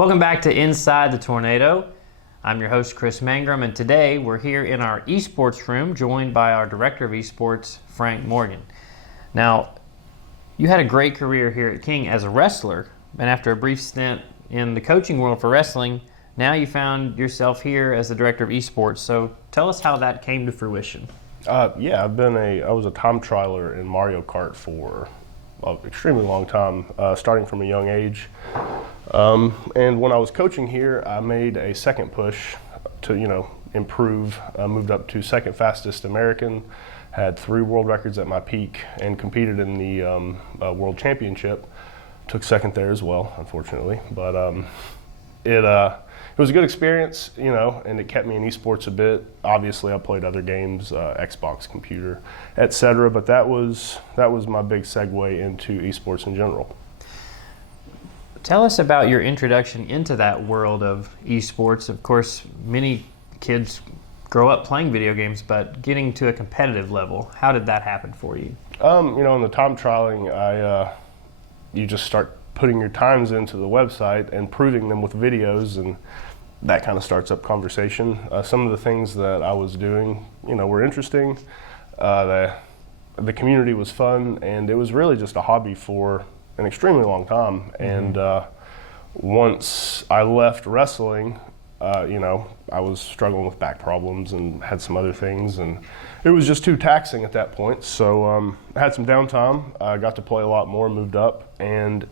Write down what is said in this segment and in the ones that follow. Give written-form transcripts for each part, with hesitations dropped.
Welcome back to Inside the Tornado. I'm your host, Chris Mangrum, and today we're here in our esports room joined by our Director of Esports, Frank Morgan. Now, you had a great career here at King as a wrestler, and after a brief stint in the coaching world for wrestling, now you found yourself here as the Director of Esports. So tell us how that came to fruition. I was a time trialer in Mario Kart for an extremely long time, starting from a young age. And when I was coaching here, I made a second push to, improve. I moved up to second fastest American, had 3 world records at my peak, and competed in the World Championship. Took second there as well, unfortunately. But it was a good experience, and it kept me in esports a bit. Obviously, I played other games, Xbox, computer, etc. But that was my big segue into esports in general. Tell us about your introduction into that world of esports. Of course, many kids grow up playing video games, but getting to a competitive level, how did that happen for you? In the time trialing, you just start putting your times into the website and proving them with videos, and that kind of starts up conversation. Some of the things that I was doing, were interesting. The community was fun, and it was really just a hobby for an extremely long time. And once I left wrestling, I was struggling with back problems and had some other things, and it was just too taxing at that point. So I had some downtime. I got to play a lot more, moved up, and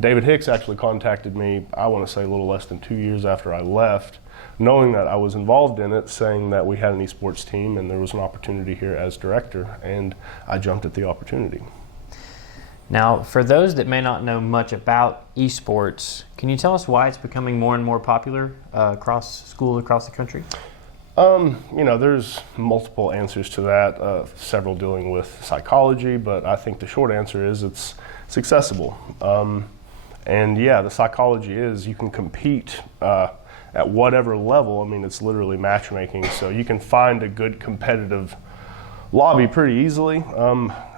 David Hicks actually contacted me, I want to say a little less than 2 years after I left, knowing that I was involved in it, saying that we had an esports team and there was an opportunity here as director, and I jumped at the opportunity. Now, for those that may not know much about esports, can you tell us why it's becoming more and more popular across schools across the country? There's multiple answers to that, several dealing with psychology, but I think the short answer is it's accessible. The psychology is you can compete at whatever level. I mean, it's literally matchmaking, so you can find a good competitive lobby pretty easily.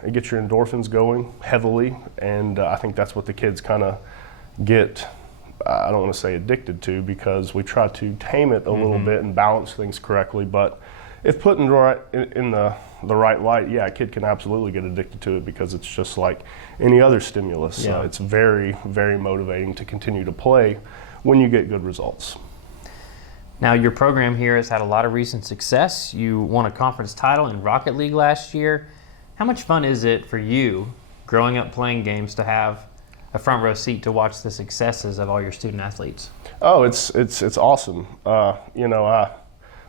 It gets your endorphins going heavily, and I think that's what the kids kind of get, I don't want to say addicted to, because we try to tame it a little bit and balance things correctly, but if put in the right light, a kid can absolutely get addicted to it, because it's just like any other stimulus. Yeah. It's very, very motivating to continue to play when you get good results. Now, your program here has had a lot of recent success. You won a conference title in Rocket League last year. How much fun is it for you, growing up playing games, to have a front row seat to watch the successes of all your student athletes? Oh, it's awesome.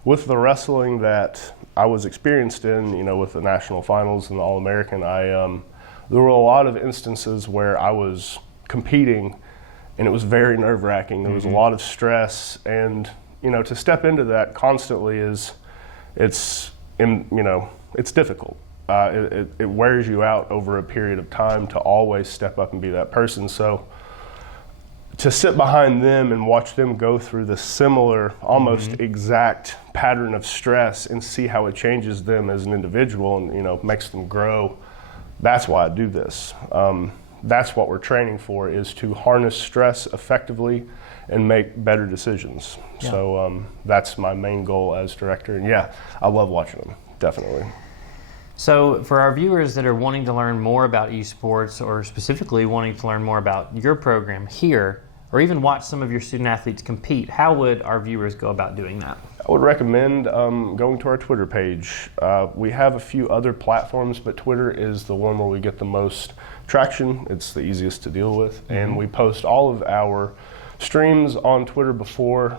With the wrestling that I was experienced in, with the national finals and the All-American, there were a lot of instances where I was competing, and it was very nerve-wracking. There was a lot of stress, and to step into that constantly it's difficult. It wears you out over a period of time to always step up and be that person. So to sit behind them and watch them go through the similar, almost exact pattern of stress and see how it changes them as an individual and, makes them grow, that's why I do this. That's what we're training for, is to harness stress effectively and make better decisions. Yeah. So that's my main goal as director. And I love watching them, definitely. So for our viewers that are wanting to learn more about esports, or specifically wanting to learn more about your program here, or even watch some of your student athletes compete, how would our viewers go about doing that? I would recommend going to our Twitter page. We have a few other platforms, but Twitter is the one where we get the most traction. It's the easiest to deal with, and we post all of our streams on Twitter before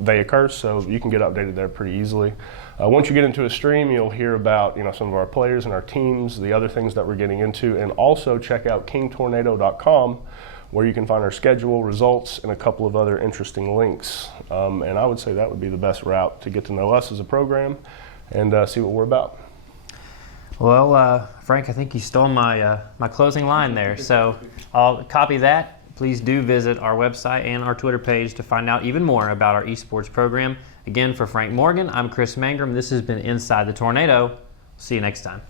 they occur, so you can get updated there pretty easily. Once you get into a stream, you'll hear about some of our players and our teams, the other things that we're getting into, and also check out kingtornado.com, where you can find our schedule, results, and a couple of other interesting links. And I would say that would be the best route to get to know us as a program and see what we're about. Well, Frank, I think you stole my closing line there, so I'll copy that. Please do visit our website and our Twitter page to find out even more about our esports program. Again, for Frank Morgan, I'm Chris Mangrum. This has been Inside the Tornado. See you next time.